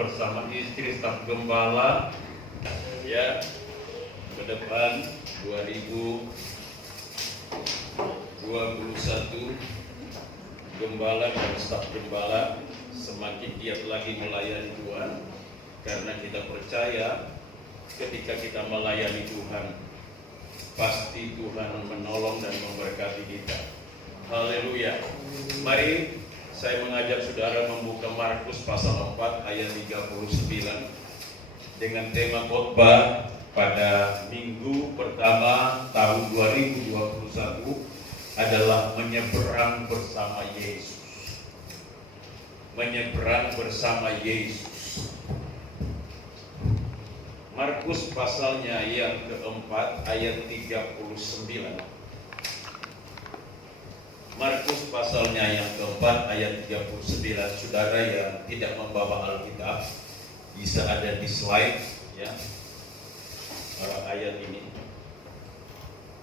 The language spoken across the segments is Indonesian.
bersama istri staf gembala ya ke depan 2021 gembala dan staf gembala semakin giat lagi melayani Tuhan, karena kita percaya ketika kita melayani Tuhan pasti Tuhan menolong dan memberkati kita. Haleluya. Mari saya mengajak saudara membuka Markus pasal 4 ayat 39 dengan tema khotbah pada minggu pertama tahun 2021 adalah menyeberang bersama Yesus. Menyeberang bersama Yesus. Markus pasalnya yang keempat ayat 39. Markus pasalnya yang keempat ayat 39. Saudara yang tidak membawa Alkitab bisa ada di slide ya. Ayat ini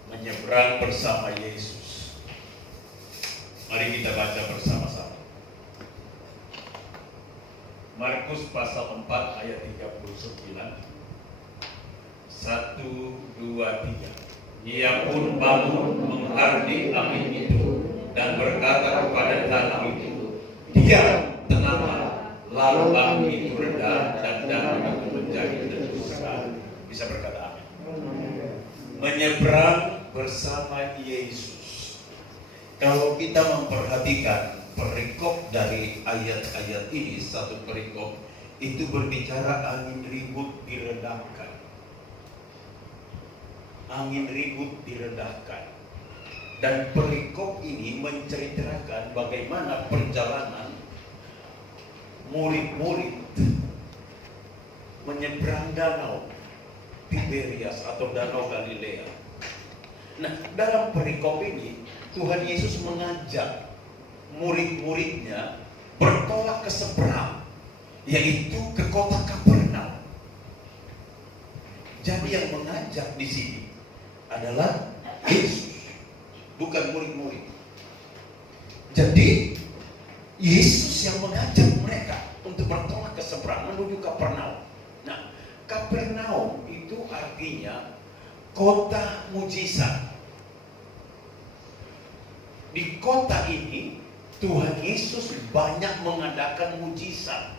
menyeberang bersama Yesus. Mari kita baca bersama-sama. Markus pasal 4 ayat 39. 1, 2, 3. Ia pun bangun menghardik angin itu dan berkata kepada danau itu, "Diam, tenanglah." Lalu angin itu reda dan danau itu menjadi teduh sekali. Bisa berkata amin. Menyeberang bersama Yesus. Kalau kita memperhatikan perikop dari ayat-ayat ini, satu perikop itu berbicara angin ribut diredahkan. Angin ribut diredahkan. Dan perikop ini menceritakan bagaimana perjalanan murid-murid menyeberang danau Tiberias atau danau Galilea. Nah, dalam perikop ini Tuhan Yesus mengajak murid-muridnya bertolak ke seberang, yaitu ke kota Kapernaum. Jadi yang mengajak di sini adalah Yesus, bukan murid-murid. Jadi Yesus yang mengajak mereka untuk bertolak ke seberang menuju Kapernaum. Nah, Kapernaum itu artinya kota mujizat. Di kota ini Tuhan Yesus banyak mengadakan mujizat.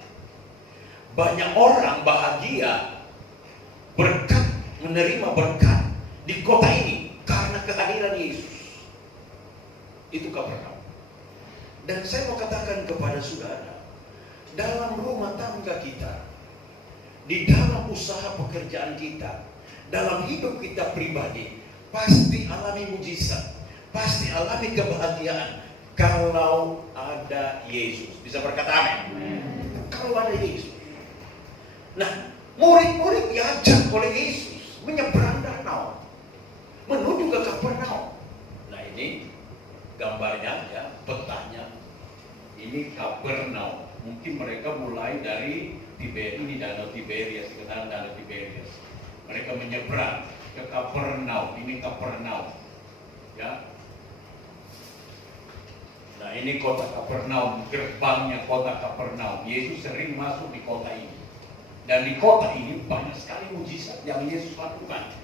Banyak orang bahagia berkat, menerima berkat di kota ini karena kehadiran Yesus. Itu Kapernaum. Dan saya mau katakan kepada saudara, dalam rumah tangga kita, di dalam usaha pekerjaan kita, dalam hidup kita pribadi, pasti alami mujizat, pasti alami kebahagiaan kalau ada Yesus. Bisa berkata amin. Kalau ada Yesus. Nah, murid-murid diajak oleh Yesus menyeberang danau menuju ke Kapernaum. Nah, ini gambarnya ya, petanya. Ini Kapernaum. Mungkin mereka mulai dari Tiberias, ini danau Tiberias, sekarang danau Tiberias. Mereka menyeberang ke Kapernaum. Ini Kapernaum. Ya. Nah, ini kota Kapernaum, gerbangnya kota Kapernaum. Yesus sering masuk di kota ini. Dan di kota ini banyak sekali mujizat yang Yesus lakukan.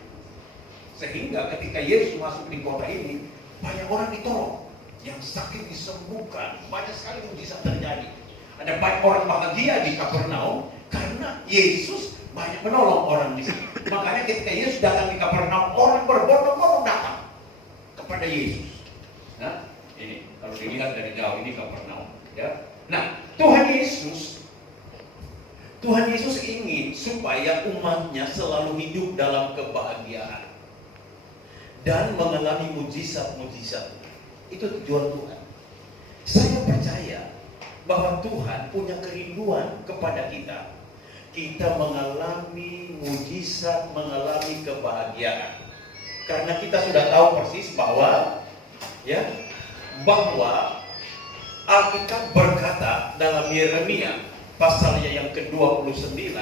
Sehingga ketika Yesus masuk di kota ini, banyak orang ditolong. Yang sakit disembuhkan, banyak sekali mujizat terjadi. Ada banyak orang bahagia di Kapernaum karena Yesus banyak menolong orang di sini. Makanya ketika Yesus datang di Kapernaum, orang berbondong-bondong datang kepada Yesus. Nah, ini kalau dilihat dari jauh ini Kapernaum, ya. Nah, Tuhan Yesus ingin supaya umatnya selalu hidup dalam kebahagiaan dan mengalami mujizat-mujizat. Itu tujuan Tuhan. Saya percaya bahwa Tuhan punya kerinduan kepada kita. Kita mengalami mujizat, mengalami kebahagiaan. Karena kita sudah tahu persis bahwa Alkitab berkata dalam Yeremia pasalnya yang ke-29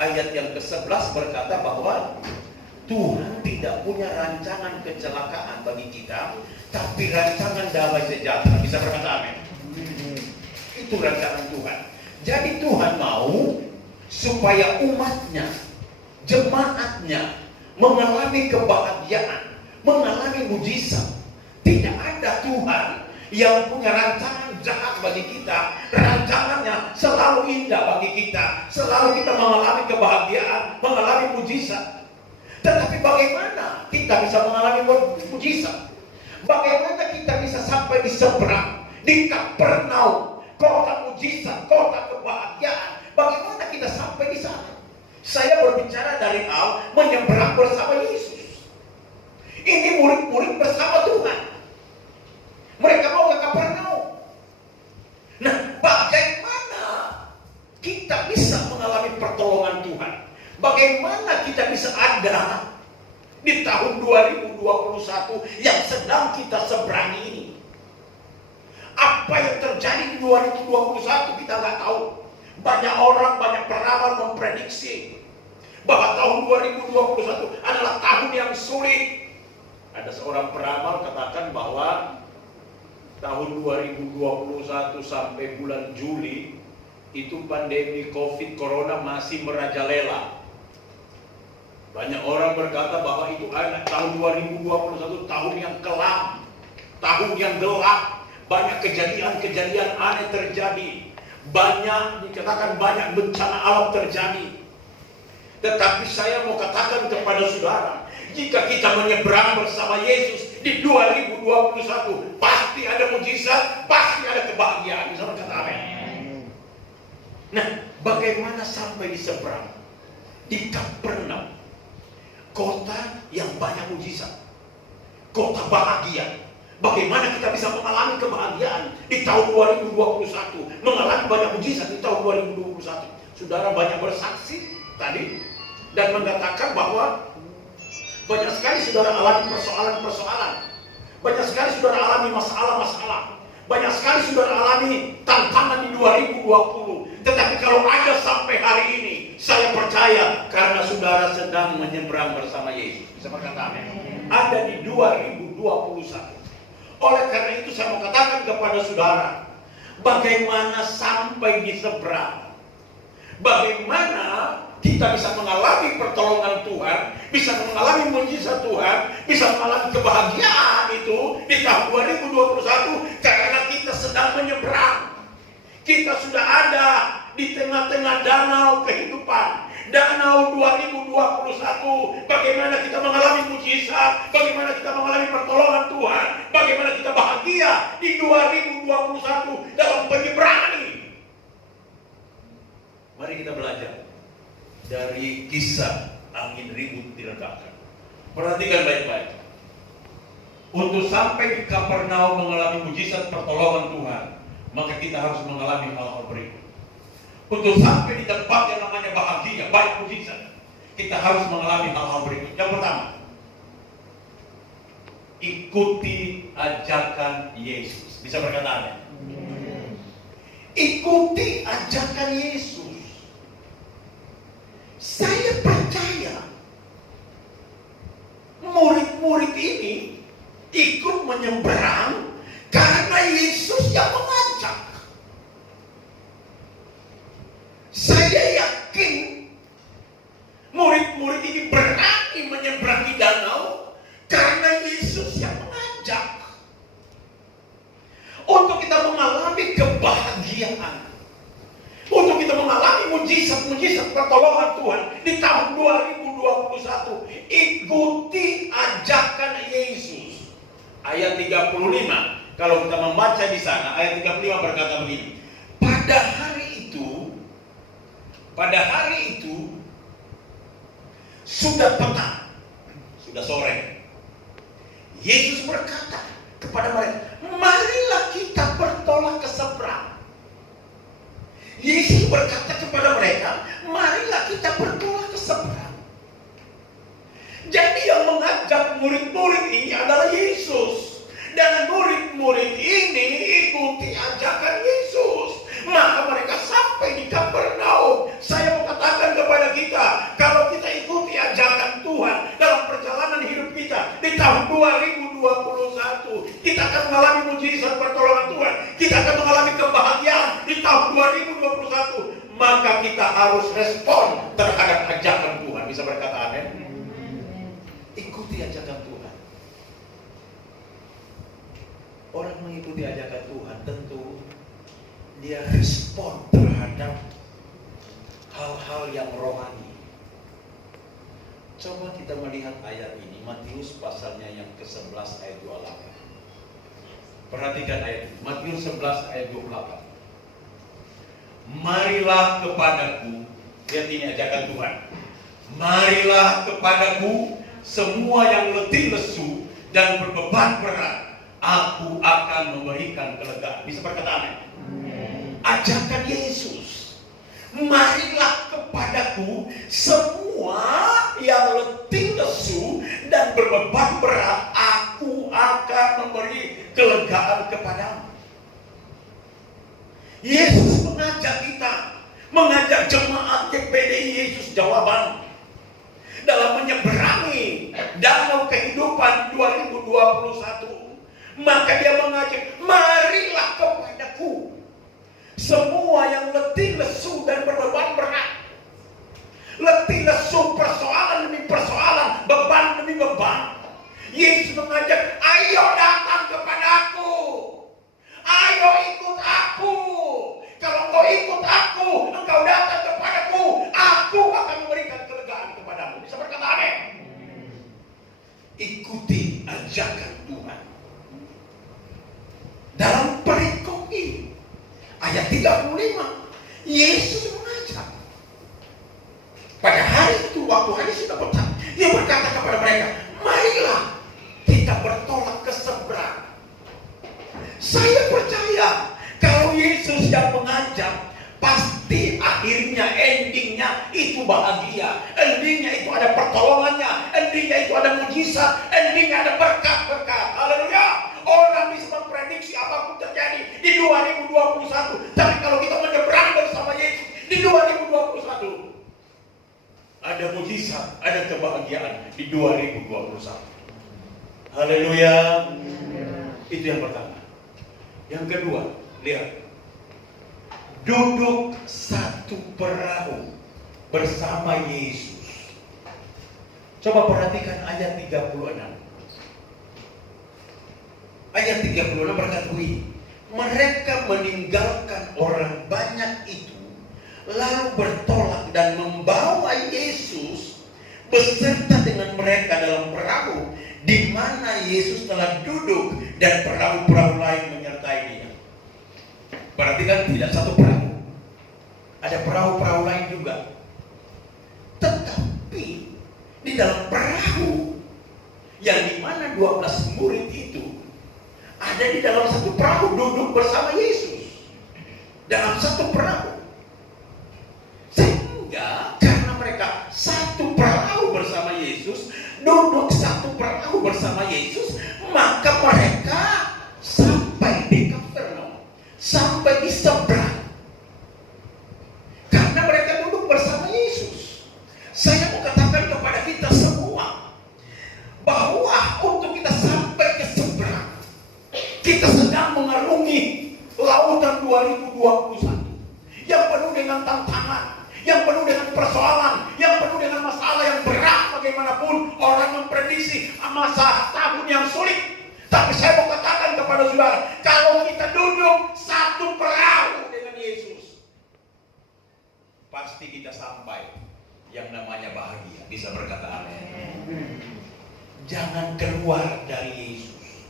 ayat yang ke-11 berkata bahwa Tuhan tidak punya rancangan kecelakaan bagi kita, tapi rancangan damai sejahtera. Bisa berkata amin. Itu rancangan Tuhan. Jadi Tuhan mau supaya umatnya, jemaatnya mengalami kebahagiaan, mengalami mujizat. Tidak ada Tuhan yang punya rancangan jahat bagi kita. Rancangannya selalu indah bagi kita. Selalu kita mengalami kebahagiaan, mengalami mujizat. Tetapi bagaimana kita bisa mengalami mujizat? Bagaimana kita bisa sampai di seberang, di Kapernaum, kota mujizat, kota kebahagiaan? Bagaimana kita sampai di sana? Saya berbicara dari awal menyeberang bersama Yesus. Ini murid-murid bersama Tuhan. Mereka mau ke Kapernaum. Nah, bagaimana kita bisa mengalami pertolongan Tuhan? Bagaimana kita bisa ada di tahun 2021 yang sedang kita seberangi ini? Apa yang terjadi di 2021 kita nggak tahu. Banyak orang, banyak peramal memprediksi bahwa tahun 2021 adalah tahun yang sulit. Ada seorang peramal katakan bahwa tahun 2021 sampai bulan Juli itu pandemi COVID Corona masih merajalela. Banyak orang berkata bahwa itu ada tahun 2021 tahun yang kelam, tahun yang gelap. Banyak kejadian-kejadian aneh terjadi. Banyak dikatakan banyak bencana alam terjadi. Tetapi saya mau katakan kepada saudara, jika kita menyeberang bersama Yesus di 2021, pasti ada mujizat, pasti ada kebahagiaan. Bisa berkata amin. Nah, bagaimana sampai di seberang? Di Kapernaum, kota yang banyak mujizat, kota bahagia. Bagaimana kita bisa mengalami kebahagiaan di tahun 2021, mengalami banyak mujizat di tahun 2021? Saudara banyak bersaksi tadi dan mengatakan bahwa banyak sekali saudara alami persoalan-persoalan, banyak sekali saudara alami masalah-masalah, banyak sekali saudara alami tantangan di 2020. Tetapi kalau ada sampai hari ini, saya percaya karena saudara sedang menyeberang bersama Yesus. Bisa berkata amin. Ada di 2021. Oleh karena itu saya mau katakan kepada saudara, bagaimana sampai di seberang? Bagaimana kita bisa mengalami pertolongan Tuhan, bisa mengalami mujizat Tuhan, bisa mengalami kebahagiaan itu di tahun 2021 karena kita sedang menyeberang. Kita sudah ada di tengah-tengah danau kehidupan, danau 2021. Bagaimana kita mengalami mujizat, bagaimana kita mengalami pertolongan Tuhan, bagaimana kita bahagia di 2021 dalam penyeberangan ini. Mari kita belajar dari kisah angin ribut diredahkan. Perhatikan baik-baik. Untuk sampai di Kapernaum mengalami mujizat pertolongan Tuhan, maka kita harus mengalami hal-hal berikut. Untuk sampai di tempat yang namanya bahagia, baik mujizat, kita harus mengalami hal-hal berikut. Yang pertama, ikuti ajakan Yesus. Bisa berkata amin? Ikuti ajakan Yesus. Saya percaya murid-murid ini ikut menyeberang karena Yesus yang mengajak. Saya yakin murid-murid ini berani menyeberangi danau karena Yesus yang mengajak. Untuk kita mengalami kebahagiaan, untuk kita mengalami mujizat-mujizat pertolongan Tuhan di tahun 2021, ikuti ajakan Yesus. Ayat 35, kalau kita membaca di sana, ayat 35 berkata begini. Pada hari itu sudah petang, sudah sore. Yesus berkata kepada mereka, marilah kita bertolak ke seberang. Yesus berkata kepada mereka, marilah kita bertolak ke seberang. Jadi yang mengajak murid-murid ini adalah Yesus. Dan murid-murid ini ikuti ajakan Yesus. Maka mereka sampai di Kapernaum. Saya mau katakan kepada kita, kalau kita ikuti ajakan Tuhan dalam perjalanan hidup kita di tahun 2021, kita akan mengalami mujizat pertolongan Tuhan. Kita akan mengalami kebahagiaan di tahun 2021. Maka kita kita harus respon terhadap ajakan Tuhan. Bisa berkata amin? Ikuti ajakan Tuhan. Orang mengikuti ajakan Tuhan tentu dia respon terhadap hal-hal yang rohani. Coba kita melihat ayat ini, Matius pasalnya yang ke-11 ayat 28. Perhatikan ayat ini, Matius 11 ayat 28. Marilah kepadaku, lihat ini ajakan Tuhan. Marilah kepadaku semua yang letih lesu dan berbeban berat, aku akan memberikan kelegaan. Bisa berkata amin? Ajakan Yesus. Marilah kepadaku semua yang letih lesu dan berbeban berat, aku akan memberi kelegaan kepadamu. Yesus mengajak kita, mengajak jemaat GPDI Yesus Jawaban dalam menyeberangi danau kehidupan 2021. Maka dia mengajak, marilah kepadaku semua yang letih lesu dan berbeban berat. Letih lesu, persoalan demi persoalan, beban demi beban. Yesus mengajak, ayo datang kepadaku, ayo ikut aku. Kalau engkau ikut aku, engkau datang kepadaku, aku akan memberikan kelegaan kepadamu. Bisa berkata amin? Ikuti ajakan Tuhan. Dalam perikop ini, ayat 35, Yesus mengajak. Pada hari itu, waktu hari sudah petang, dia berkata kepada mereka, marilah kita bertolak ke seberang. Saya percaya kalau Yesus yang mengajak, pasti akhirnya, endingnya itu bahagia. Endingnya itu ada pertolongannya, endingnya itu ada mujizat, endingnya ada berkat-berkat. Haleluya. Orang bisa memprediksi apapun terjadi di 2021. Tapi kalau kita menyeberang bersama Yesus di 2021, ada mujizat, ada kebahagiaan di 2021. Haleluya. Itu yang pertama. Yang kedua, lihat. Duduk satu perahu bersama Yesus. Coba perhatikan ayat 36. Ayat 36 berkata begini, mereka meninggalkan orang banyak itu, lalu bertolak dan membawa Yesus beserta dengan mereka dalam perahu, di mana Yesus telah duduk dan perahu-perahu lain menyertai dia. Perhatikan, tidak satu perahu, ada perahu-perahu lain juga. Tetapi di dalam perahu yang dimana 12 murid itu ada di dalam satu perahu, duduk bersama Yesus dalam satu perahu. Sehingga karena mereka satu perahu bersama Yesus, duduk satu perahu bersama Yesus, maka mereka sampai di Kapernaum, sampai di seberang. Karena mereka duduk bersama Yesus. Saya mau katakan kepada kita semua bahwa untuk kita sampai ke seberang, kita sedang mengarungi lautan 2021 yang penuh dengan tantangan, yang penuh dengan persoalan, yang penuh dengan masalah yang berat. Bagaimanapun orang memprediksi masa tahun yang sulit. Tapi saya mau katakan kepada saudara, kalau kita duduk satu perahu dengan Yesus, pasti kita sampai yang namanya bahagia. Bisa berkata amin. Jangan keluar dari Yesus.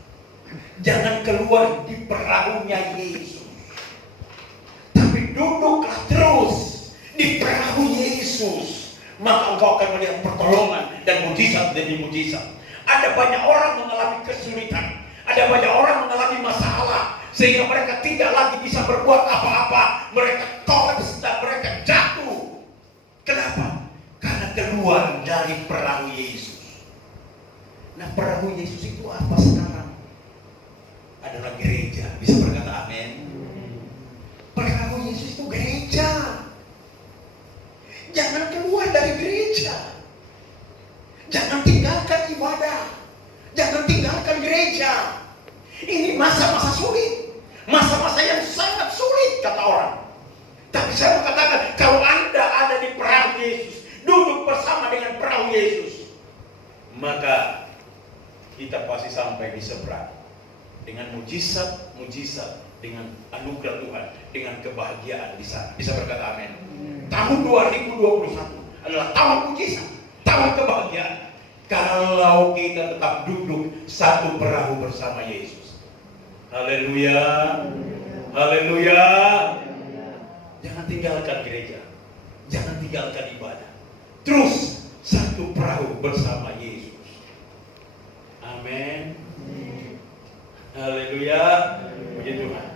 Jangan keluar di perahunya Yesus. Tapi duduklah terus di perahu Yesus. Maka engkau akan melihat pertolongan dan mujizat demi mujizat. Ada banyak orang mengalami kesulitan. Ada banyak orang mengalami masalah. Sehingga mereka tidak lagi bisa berbuat apa-apa. Mereka kolaps dan mereka jatuh. Kenapa? Karena keluar dari perahu Yesus. Nah, perahu Yesus itu apa sekarang? Adalah gereja. Bisa berkata amin. Perahu Yesus itu gereja. Jangan keluar dari gereja. Jangan tinggalkan ibadah. Jangan tinggalkan gereja. Ini masa-masa sulit. Masa-masa yang sangat sulit kata orang. Tapi saya mau katakan, kalau Anda maka kita pasti sampai di seberang dengan mujizat, dengan anugerah Tuhan, dengan kebahagiaan di sana. Bisa berkata amin. Tahun 2021 adalah tahun mujizat, tahun kebahagiaan. Kalau kita tetap duduk satu perahu bersama Yesus. Haleluya. Haleluya. Jangan tinggalkan gereja. Jangan tinggalkan ibadah. Terus satu perahu bersama Yesus. Amin. Haleluya. Puji Tuhan.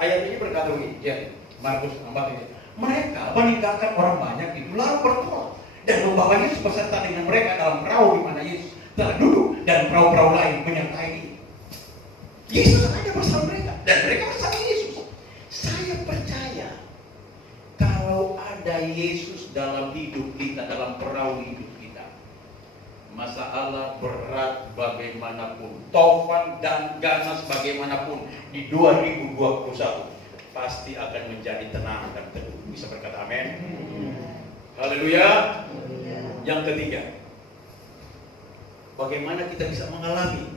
Ayat ini berkata begini, Markus 4 ini. Mereka meninggalkan orang banyak itu lalu bertolak dan membawa Yesus beserta dengan mereka dalam perahu di mana Yesus telah duduk dan perahu-perahu lain menyertai dia. Yesus ada bersama mereka dan mereka bersama Yesus. Saya percaya kalau ada Yesus dalam hidup kita, dalam perahu hidup kita, masalah berat bagaimanapun, taufan dan ganas bagaimanapun di 2021 pasti akan menjadi tenang dan teduh. Bisa berkata amin. Haleluya. Yang ketiga, bagaimana kita bisa mengalami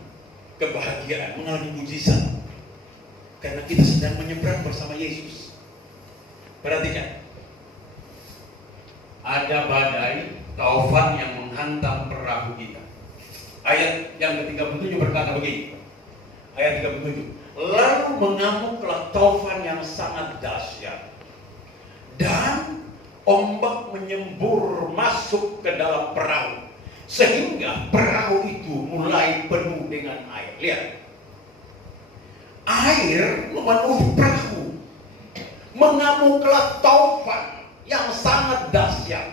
kebahagiaan, mengalami mujizat? Karena kita sedang menyeberang bersama Yesus. Perhatikan, ada badai taufan yang menghantam perahu kita. Ayat yang ke-37 berkata begini. Ayat 37. Lalu mengamuklah taufan yang sangat dahsyat, dan ombak menyembur masuk ke dalam perahu, sehingga perahu itu mulai penuh dengan air. Lihat, air memenuhi perahu, mengamuklah taufan yang sangat dahsyat.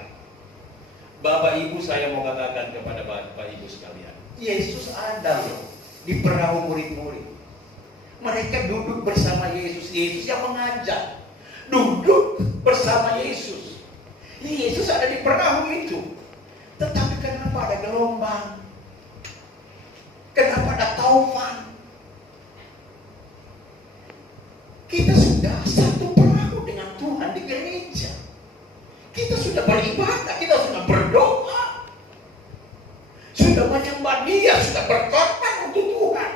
Bapak Ibu, saya mau katakan kepada Bapak Ibu sekalian, Yesus ada loh di perahu murid-murid. Mereka duduk bersama Yesus. Yesus yang mengajak duduk bersama Yesus. Yesus ada di perahu itu. Tetapi kenapa ada gelombang? Kenapa ada taufan? Kita sudah satu perahu dengan Tuhan di gereja. Kita sudah beribadah, kita sudah berdoa, sudah menyembah Dia, sudah berkorban untuk Tuhan.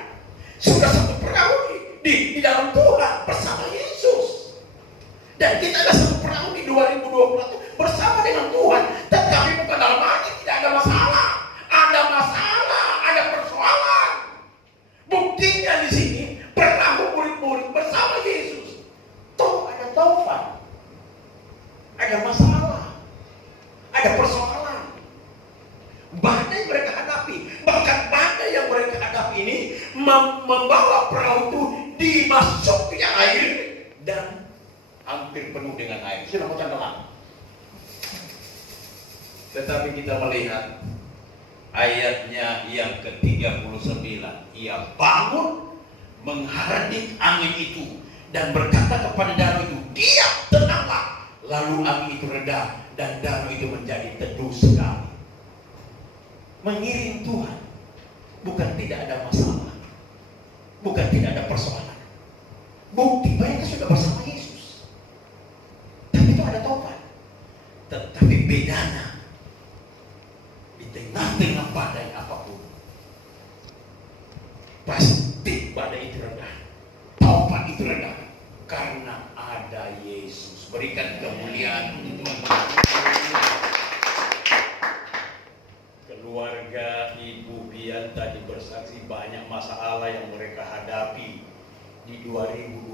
Sudah satu perahu di dalam Tuhan bersama Yesus. Dan kita ada satu perahu di 2021 bersama dengan Tuhan. Tetapi bukan dalam arti tidak ada masalah. Ada masalah, ada persoalan. Buktinya di sini perahu murid-murid bersama Yesus. Toh ada taufan, ada masalah, ada persoalan. Badai mereka hadapi. Bahkan badai yang mereka hadapi ini membawa perahu itu dimasuki air dan hampir penuh dengan air. Sudah mau tenggelam. Tetapi kita melihat ayatnya yang ke-39. Ia bangun, menghardik angin itu dan berkata kepada danau itu, diam, tenanglah. Lalu angin itu reda dan danau itu menjadi teduh sekali. Mengiring Tuhan bukan tidak ada masalah, bukan tidak ada persoalan. Bukti mereka sudah bersama Yesus. Tapi itu ada taufan. Tetapi bedanya di tengah-tengah badai apapun, pasti badai itu rendah, taufan itu rendah, karena ada Yesus. Berikan kemuliaan untuk Tuhan. Keluarga Ibu Bian tadi bersaksi banyak masalah yang mereka hadapi di 2020.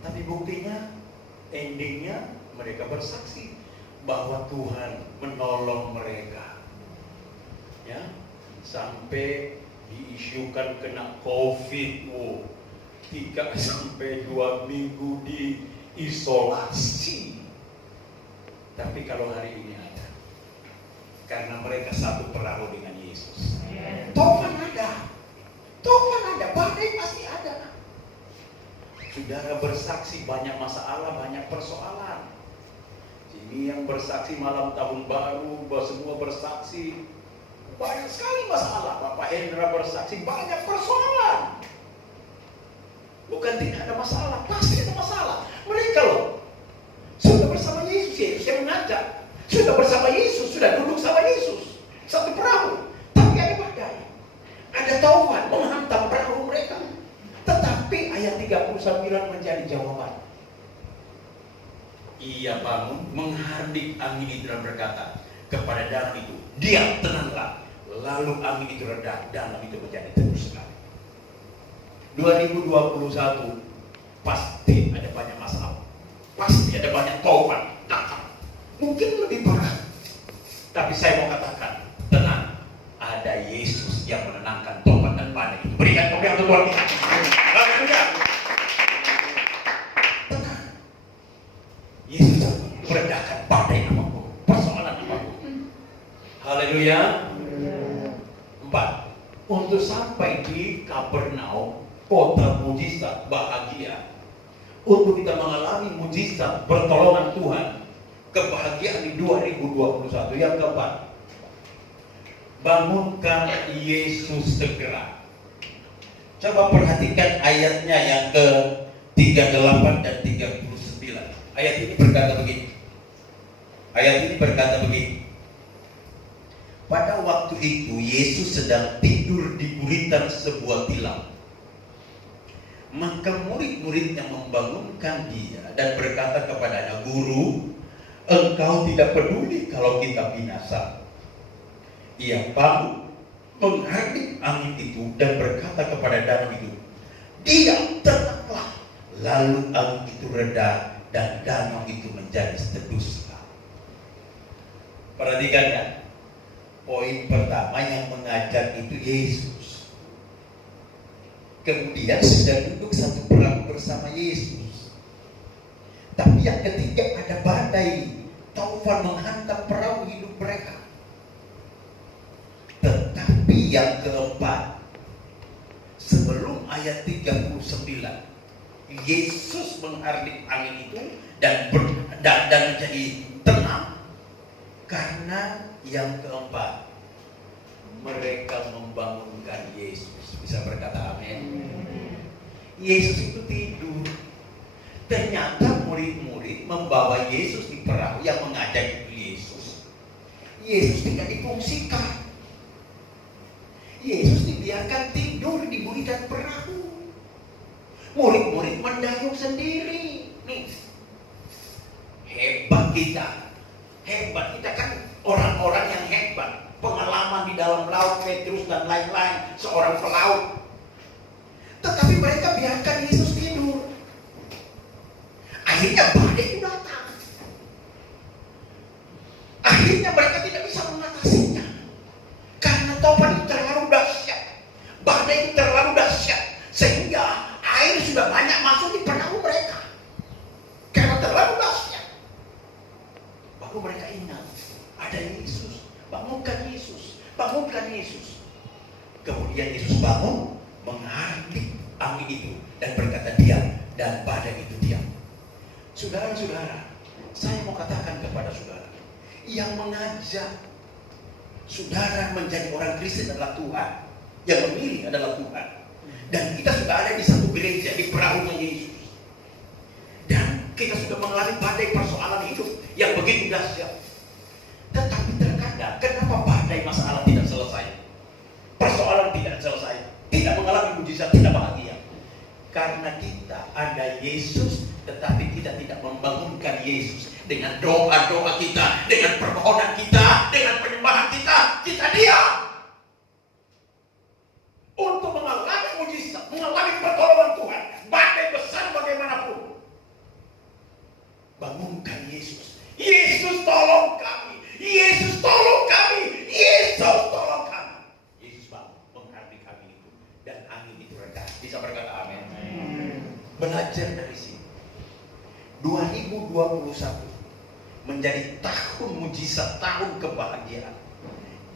Tapi buktinya, endingnya mereka bersaksi bahwa Tuhan menolong mereka. Ya, sampai diisukan kena COVID, 3 sampai 2 minggu diisolasi. Tapi kalau hari ini ada, karena mereka satu perahu dengan Yesus. Taufan ada, badai pasti ada. Saudara bersaksi banyak masalah, banyak persoalan. Ini yang bersaksi malam tahun baru, semua bersaksi banyak sekali masalah. Bapak Hendra bersaksi banyak persoalan. Bukan tidak ada masalah, pasti ada masalah. Mereka loh sudah bersama Yesus, Yesus yang mengajak. Sudah bersama Yesus, sudah duduk sama Yesus. satu perahu, tapi ada badai. Ada taufan menghantam perahu mereka. Tetapi ayat 39 menjadi jawaban. Ia bangun, menghardik angin itu dan berkata kepada danau itu, diam, tenanglah. Lalu angin itu reda, danau itu menjadi teduh sekali. 2021 pasti ada banyak masalah, pasti ada banyak taufan datang, mungkin lebih berat. Tapi saya mau katakan, tenang, ada Yesus yang menenangkan taufan dan badai itu. Berikan tepuk tangan untuk Tuhan kita. Haleluya. Tenang, Yesus meredakan badai apapun, persoalan apapun. Haleluya. 4. Untuk sampai di Kapernaum, kota mujizat, bahagia. Untuk kita mengalami mujizat pertolongan Tuhan, kebahagiaan di 2021. Yang keempat, bangunkan Yesus segera. Coba perhatikan ayatnya yang ke-38 dan 39. Ayat ini berkata begini. Pada waktu itu Yesus sedang tidur di buritan sebuah tilam. Maka murid-muridnya membangunkan dia dan berkata kepadanya, Guru, engkau tidak peduli kalau kita binasa. Ia bangun, menghardik angin itu dan berkata kepada danau itu, diam, tenanglah. Lalu angin itu reda dan danau itu menjadi teduh sekali. Perhatikan ya, poin pertama yang mengajar itu Yesus. Kemudian sudah duduk satu perahu bersama Yesus. Tapi yang ketiga ada badai, taufan menghantam perahu hidup mereka. Tetapi yang keempat, sebelum ayat 39, Yesus menghardik angin itu dan menjadi tenang. Karena yang keempat, mereka membangunkan Yesus. Bisa berkata amin. Yesus itu tidur. Ternyata murid-murid membawa Yesus di perahu yang mengajak itu Yesus. Yesus tidak difungsikan. Yesus dibiarkan tidur di buritan perahu. Murid-murid mendayung sendiri. Nih, hebat kita. Hebat kita kan orang-orang yang hebat. Pengalaman di dalam laut, Petrus dan lain-lain, seorang pelaut. Tetapi mereka biarkan Yesus tidur. Akhirnya badai itu datang. Akhirnya mereka tidak bisa mengatasinya. Karena taufan itu terlalu dahsyat. Badai itu terlalu dahsyat. Sehingga air sudah banyak masuk di perahu mereka. Karena terlalu dahsyat. Baru mereka ingat, ada Yesus. Bangunkan Yesus, bangunkan Yesus. Kemudian Yesus bangun, menghardik angin itu dan berkata diam, dan badai itu diam. Saudara-saudara, saya mau katakan kepada saudara, yang mengajak saudara menjadi orang Kristen adalah Tuhan. Yang memilih adalah Tuhan. Dan kita sudah ada di satu gereja, di perahunya Yesus. Dan kita sudah mengalami badai persoalan hidup yang begitu dahsyat. Tetapi terkadang, kenapa badai masalah tidak selesai? Persoalan tidak selesai, tidak mengalami mujizat, tidak bahagia. Karena kita ada Yesus, tetapi kita tidak membangunkan Yesus. Dengan doa-doa kita, dengan permohonan kita, dengan penyembahan kita, kita diam. Untuk mengalami mujizat, mengalami pertolongan Tuhan, badai besar bagaimanapun, bangunkan Yesus. Yesus tolong kami. Yesus tolong kami. Yesus tolong kami. Yesus bangun, menghardik angin itu, dan angin itu reda. Bisa berkata amin. Belajar dari sini. 2021 menjadi tahun mujizat, tahun kebahagiaan.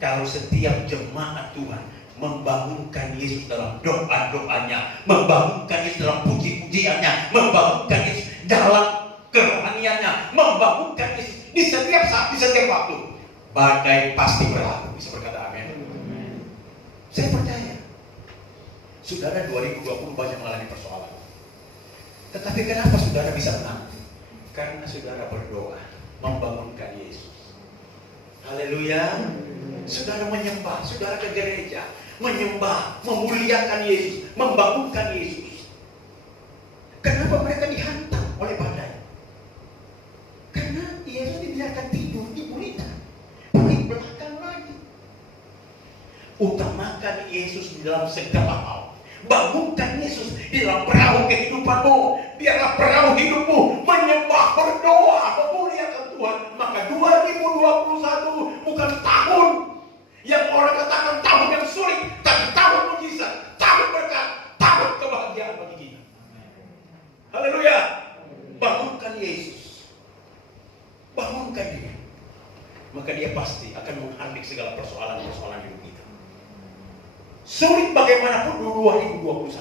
Kalau setiap jemaat Tuhan membangunkan Yesus dalam doa-doanya, membangunkan Yesus dalam puji-pujiannya, membangunkan Yesus dalam kerohaniannya, membangunkan Yesus di setiap saat, di setiap waktu, badai pasti berlalu. Bisa berkata amin. Saya percaya saudara 2020 banyak mengalami persoalan. Tetapi kenapa saudara bisa menang? Karena saudara berdoa, membangunkan Yesus. Haleluya. Saudara menyembah, saudara ke gereja, menyembah, memuliakan Yesus, membangunkan Yesus. Kenapa mereka dihantam oleh badai? Karena Yesus dibiarkan tidur di gurita, di belakang lagi. Utamakan Yesus di dalam segala hal. Bangunkan Yesus di dalam perahu kehidupanmu. Biarlah perahu hidupmu menyembah, berdoa, memuliakan Tuhan. Maka 2021 bukan tahun yang orang katakan tahun yang sulit, tapi tahun mujizat, tahun berkat, tahun kebahagiaan bagi kita. Haleluya. Bangunkan Yesus. Bangunkan dia. Maka dia pasti akan menghardik segala persoalan-persoalan hidup kita. Sulit bagaimanapun 2021.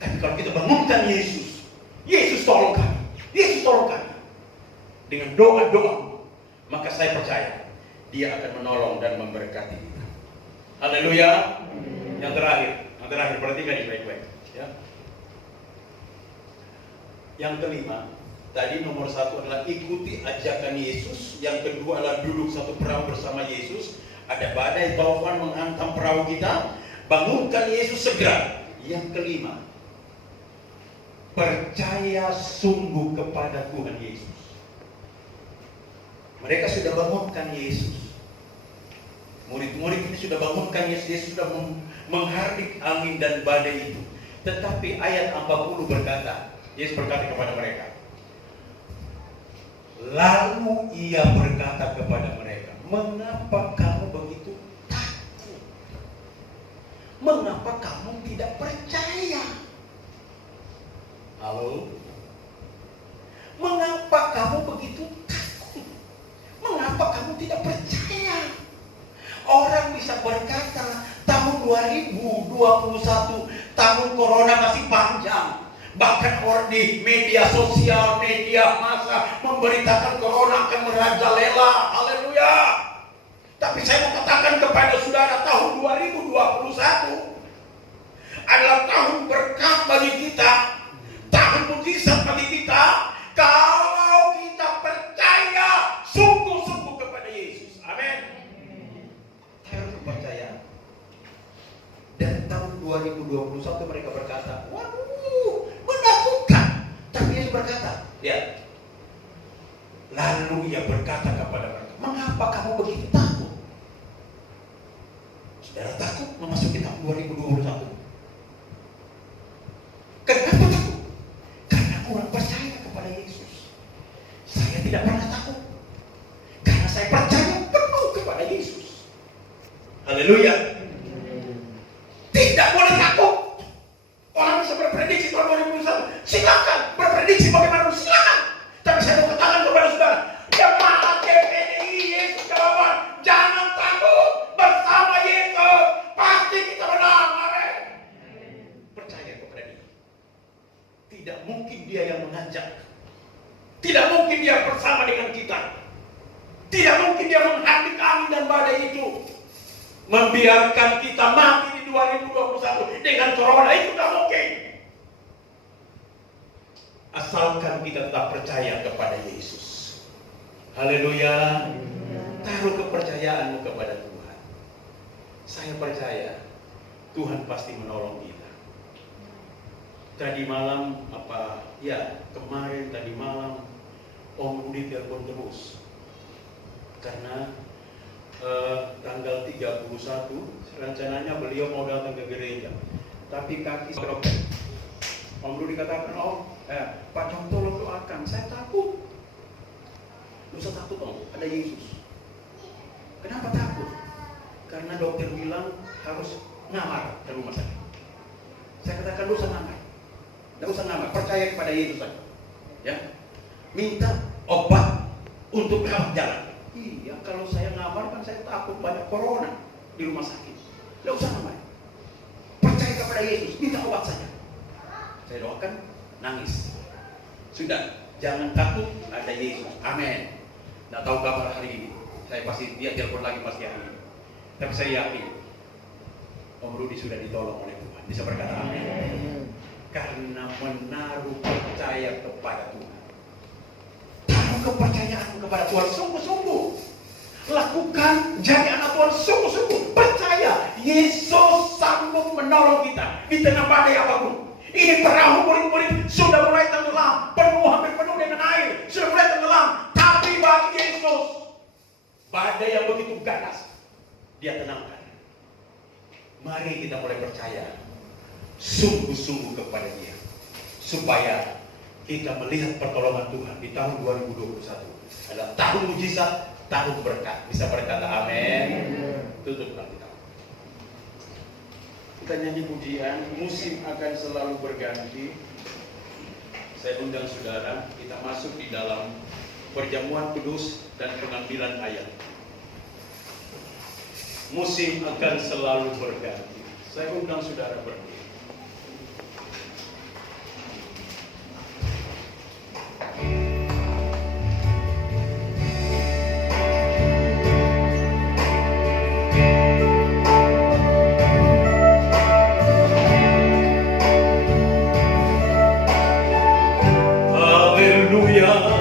Tapi kalau kita bangunkan Yesus, Yesus tolong kami, Yesus tolong kami. Dengan doa-doa, maka saya percaya dia akan menolong dan memberkati kita. Haleluya. Yang terakhir, perhatikan ini baik-baik. Ya. Yang kelima, tadi nomor 1 adalah ikuti ajakan Yesus. Yang kedua adalah duduk satu perahu bersama Yesus. Ada badai taufan menghantam perahu kita, bangunkan Yesus segera. Yang kelima, percaya sungguh kepada Tuhan Yesus. Mereka sudah bangunkan Yesus. Murid-murid ini sudah bangunkan Yesus. Yesus sudah menghardik angin dan badai itu. Tetapi ayat 40 berkata, Yesus berkata kepada mereka, lalu ia berkata kepada mereka, mengapa kamu begitu takut? Mengapa kamu tidak percaya? Halo? Mengapa kamu begitu takut? Mengapa kamu tidak percaya? Orang bisa berkata tahun 2021, tahun corona masih panjang. Bahkan orang di media sosial, media massa memberitakan corona akan merajalela. Haleluya. Tapi saya mau katakan kepada saudara, tahun 2021 adalah tahun berkat bagi kita, tahun mujizat bagi kita, kalau kita percaya sungguh-sungguh kepada Yesus. Amin. Taruh kepercayaan. Dan tahun 2021 mereka berkata, waduh, menakutkan. Tapi Yesus berkata, ya. Lalu ia berkata kepada mereka, mengapa kamu begitu takut? Saudara takut memasuki tahun 2021. Kenapa takut? Karena kurang percaya kepada Yesus. Saya tidak pernah takut, karena saya percaya penuh kepada Yesus. Haleluya. Tidak boleh takut. Orang bisa berprediksi tahun 2021. Silakan berprediksi bagaimana, silakan. Tapi saya mau katakan kepada saudara, jemaat GPDI Yesus Jawaban, jangan takut. Bersama Yesus pasti kita menang. Amin. Percaya kepada dia. Tidak mungkin dia yang mengajak. Tidak mungkin dia bersama dengan kita. Tidak mungkin dia menghardik angin dan badai itu. Membiarkan kita mati di 2021 dengan corona itu tidak mungkin. Asalkan kita tetap percaya kepada Yesus. Haleluya. Taruh kepercayaanmu kepada Tuhan. Saya percaya Tuhan pasti menolong kita. Tadi malam kemarin tadi malam Om Budi telepon terus. Karena tanggal 31 rencananya beliau mau datang ke gereja, tapi kaki robek. Om Budi katakan, Pak Jong tolong doakan, saya takut. Lu usah takut Om, ada Yesus. Kenapa takut? Karena dokter bilang harus ngamar di rumah sakit. Saya katakan, lu usah ngamar. Tidak usah ngamar, percaya kepada Yesus saja. Ya, minta obat untuk rawat jalan. Iya, kalau saya ngamar kan saya takut banyak corona di rumah sakit. Tidak usah ngamar. Percaya kepada Yesus, minta obat saja. Saya doakan, nangis. Sudah, jangan takut, ada Yesus. Amin. Tidak tahu kabar hari ini. Saya pasti dia telepon lagi pasti hari ini. Tapi saya yakin Om Rudi sudah ditolong oleh Tuhan. Bisa berkata amin. Karena menaruh percaya kepada Tuhan. Taruh kepercayaan kepada Tuhan sungguh-sungguh. Lakukan, jadi anak Tuhan sungguh-sungguh. Percaya, Yesus sanggup menolong kita di tengah badai apapun. Ini perahu murid-murid sudah mulai tenggelam, hampir penuh dengan air, sudah mulai tenggelam. Tapi bagi Yesus, badai yang begitu ganas, Dia tenangkan. Mari kita mulai percaya, sungguh-sungguh kepada Dia, supaya kita melihat pertolongan Tuhan di tahun 2021 adalah tahun mujizat, tahun berkat. Bisa berkata amin. Tutuplah kita. Kita nyanyi pujian, musim akan selalu berganti. Saya undang saudara, kita masuk di dalam perjamuan kudus dan pengambilan ayat. Musim akan selalu berganti. Saya undang saudara berdiri. Hallelujah.